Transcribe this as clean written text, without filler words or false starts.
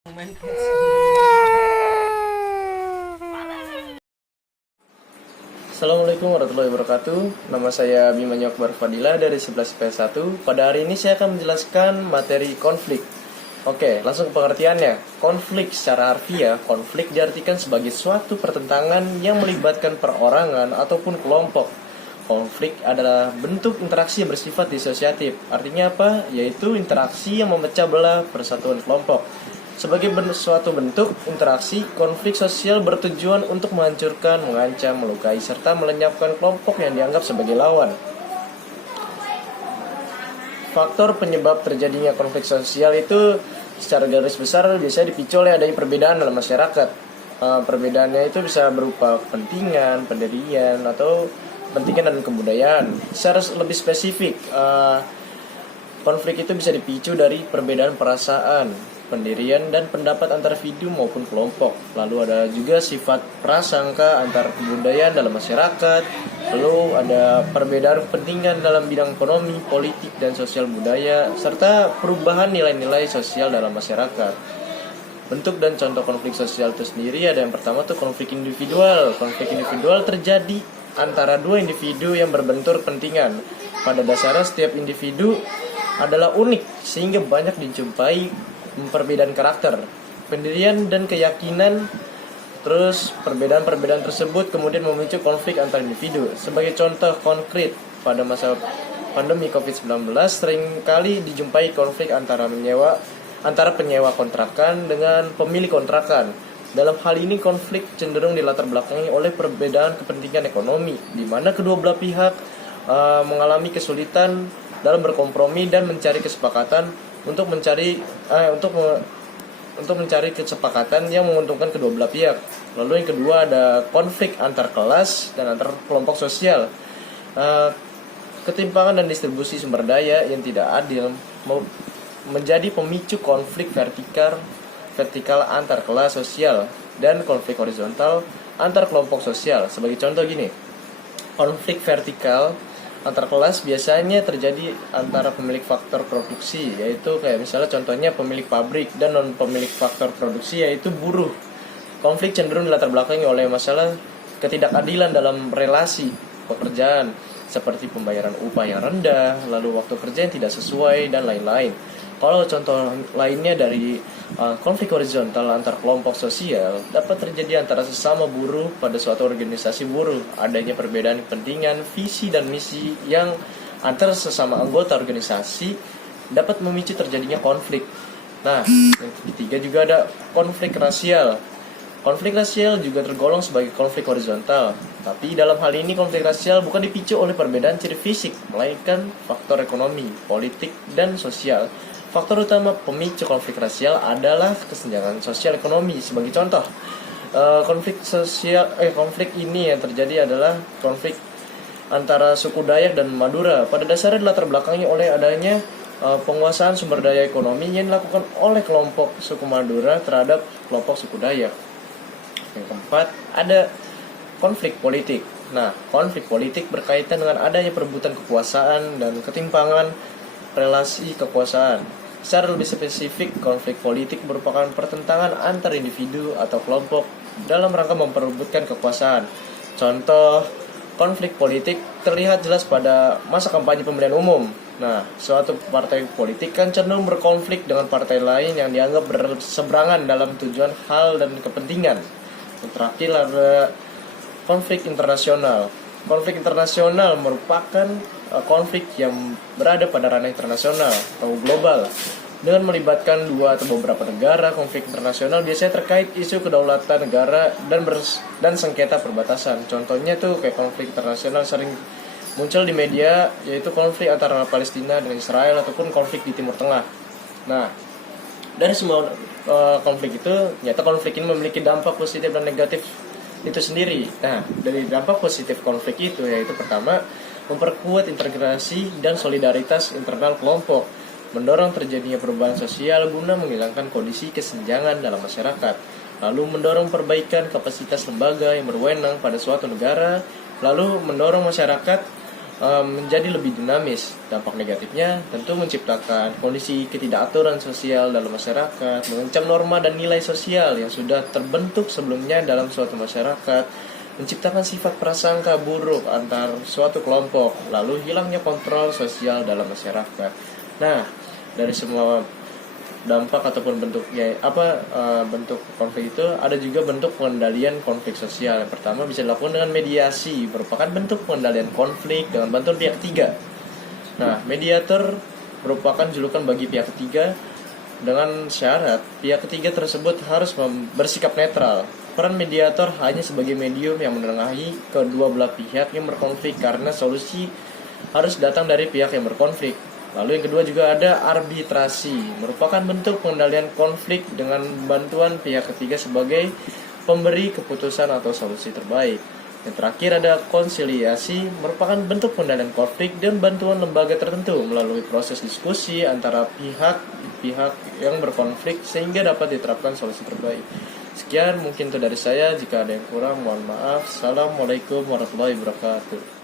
Assalamualaikum warahmatullahi wabarakatuh. Nama saya Bima Akbar Fadila dari 11 PS1. Pada hari ini saya akan menjelaskan materi konflik. Oke, langsung ke pengertiannya. Konflik secara harfiah, konflik diartikan sebagai suatu pertentangan yang melibatkan perorangan ataupun kelompok. Konflik adalah bentuk interaksi yang bersifat disosiatif. Artinya apa? Yaitu interaksi yang memecah belah persatuan kelompok. Sebagai suatu bentuk interaksi, konflik sosial bertujuan untuk menghancurkan, mengancam, melukai, serta melenyapkan kelompok yang dianggap sebagai lawan. Faktor penyebab terjadinya konflik sosial itu secara garis besar biasanya dipicu oleh adanya perbedaan dalam masyarakat. Perbedaannya itu bisa berupa kepentingan, pendirian, atau kepentingan dan kebudayaan. Secara lebih spesifik, konflik itu bisa dipicu dari perbedaan perasaan, pendirian dan pendapat antar individu maupun kelompok. Lalu ada juga sifat prasangka antar kebudayaan dalam masyarakat. Lalu ada perbedaan kepentingan dalam bidang ekonomi, politik, dan sosial budaya, serta perubahan nilai-nilai sosial dalam masyarakat. Bentuk dan contoh konflik sosial itu sendiri ada yang pertama tuh konflik individual. Konflik individual terjadi antara dua individu yang berbentur kepentingan. Pada dasarnya setiap individu adalah unik sehingga banyak dijumpai perbedaan karakter, pendirian dan keyakinan. Terus perbedaan-perbedaan tersebut kemudian memicu konflik antar individu. Sebagai contoh konkret, pada masa pandemi COVID-19 seringkali dijumpai konflik antara penyewa kontrakan dengan pemilik kontrakan. Dalam hal ini konflik cenderung dilatar belakangi oleh perbedaan kepentingan ekonomi, di mana kedua belah pihak mengalami kesulitan dalam berkompromi dan mencari kesepakatan untuk mencari kesepakatan yang menguntungkan kedua belah pihak. Lalu yang kedua ada konflik antar kelas dan antar kelompok sosial. Ketimpangan dan distribusi sumber daya yang tidak adil menjadi pemicu konflik vertikal antar kelas sosial dan konflik horizontal antar kelompok sosial. Sebagai contoh gini, konflik vertikal antar kelas biasanya terjadi antara pemilik faktor produksi, yaitu kayak misalnya contohnya pemilik pabrik dan non pemilik faktor produksi, yaitu buruh. Konflik cenderung dilatar belakangi oleh masalah ketidakadilan dalam relasi pekerjaan, seperti pembayaran upah yang rendah, lalu waktu kerja yang tidak sesuai, dan lain-lain. Kalau contoh lainnya dari konflik horizontal antar kelompok sosial dapat terjadi antara sesama buruh pada suatu organisasi buruh. Adanya perbedaan kepentingan, visi dan misi yang antar sesama anggota organisasi dapat memicu terjadinya konflik. Nah, yang ketiga juga ada konflik rasial. Konflik rasial juga tergolong sebagai konflik horizontal. Tapi dalam hal ini konflik rasial bukan dipicu oleh perbedaan ciri fisik, melainkan faktor ekonomi, politik, dan sosial. Faktor utama pemicu konflik rasial adalah kesenjangan sosial ekonomi. Sebagai contoh, konflik ini yang terjadi adalah konflik antara suku Dayak dan Madura. Pada dasarnya dilatar belakangi oleh adanya penguasaan sumber daya ekonomi yang dilakukan oleh kelompok suku Madura terhadap kelompok suku Dayak. Yang keempat, ada konflik politik. Nah, konflik politik berkaitan dengan adanya perebutan kekuasaan dan ketimpangan relasi kekuasaan. Secara lebih spesifik, konflik politik merupakan pertentangan antar individu atau kelompok dalam rangka memperebutkan kekuasaan. Contoh konflik politik terlihat jelas pada masa kampanye pemilihan umum. Nah, suatu partai politik kan cenderung berkonflik dengan partai lain yang dianggap berseberangan dalam tujuan hal dan kepentingan. Yang terakhir ada konflik internasional. Konflik internasional merupakan konflik yang berada pada ranah internasional atau global dengan melibatkan dua atau beberapa negara. Konflik internasional biasanya terkait isu kedaulatan negara dan sengketa perbatasan. Contohnya tuh kayak konflik internasional sering muncul di media, yaitu konflik antara Palestina dan Israel ataupun konflik di Timur Tengah. Nah, dari semua konflik itu, nyata konflik ini memiliki dampak positif dan negatif itu sendiri. Nah, dari dampak positif konflik itu yaitu pertama, memperkuat integrasi dan solidaritas internal kelompok, mendorong terjadinya perubahan sosial guna menghilangkan kondisi kesenjangan dalam masyarakat, lalu mendorong perbaikan kapasitas lembaga yang berwenang pada suatu negara, lalu mendorong masyarakat menjadi lebih dinamis. Dampak negatifnya tentu menciptakan kondisi ketidakaturan sosial dalam masyarakat, mengancam norma dan nilai sosial yang sudah terbentuk sebelumnya dalam suatu masyarakat, menciptakan sifat prasangka buruk antar suatu kelompok, lalu hilangnya kontrol sosial dalam masyarakat. Nah, dari semua dampak ataupun bentuknya bentuk konflik itu ada juga bentuk pengendalian konflik sosial. Yang pertama bisa dilakukan dengan mediasi, merupakan bentuk pengendalian konflik dengan bantuan pihak ketiga. Nah, mediator merupakan julukan bagi pihak ketiga dengan syarat pihak ketiga tersebut harus bersikap netral. Peran mediator hanya sebagai medium yang menengahi kedua belah pihak yang berkonflik karena solusi harus datang dari pihak yang berkonflik. Lalu yang kedua juga ada arbitrasi, merupakan bentuk pengendalian konflik dengan bantuan pihak ketiga sebagai pemberi keputusan atau solusi terbaik. Yang terakhir ada konsiliasi, merupakan bentuk pengendalian konflik dan bantuan lembaga tertentu melalui proses diskusi antara pihak yang berkonflik sehingga dapat diterapkan solusi terbaik. Sekian mungkin itu dari saya, jika ada yang kurang mohon maaf. Assalamualaikum warahmatullahi wabarakatuh.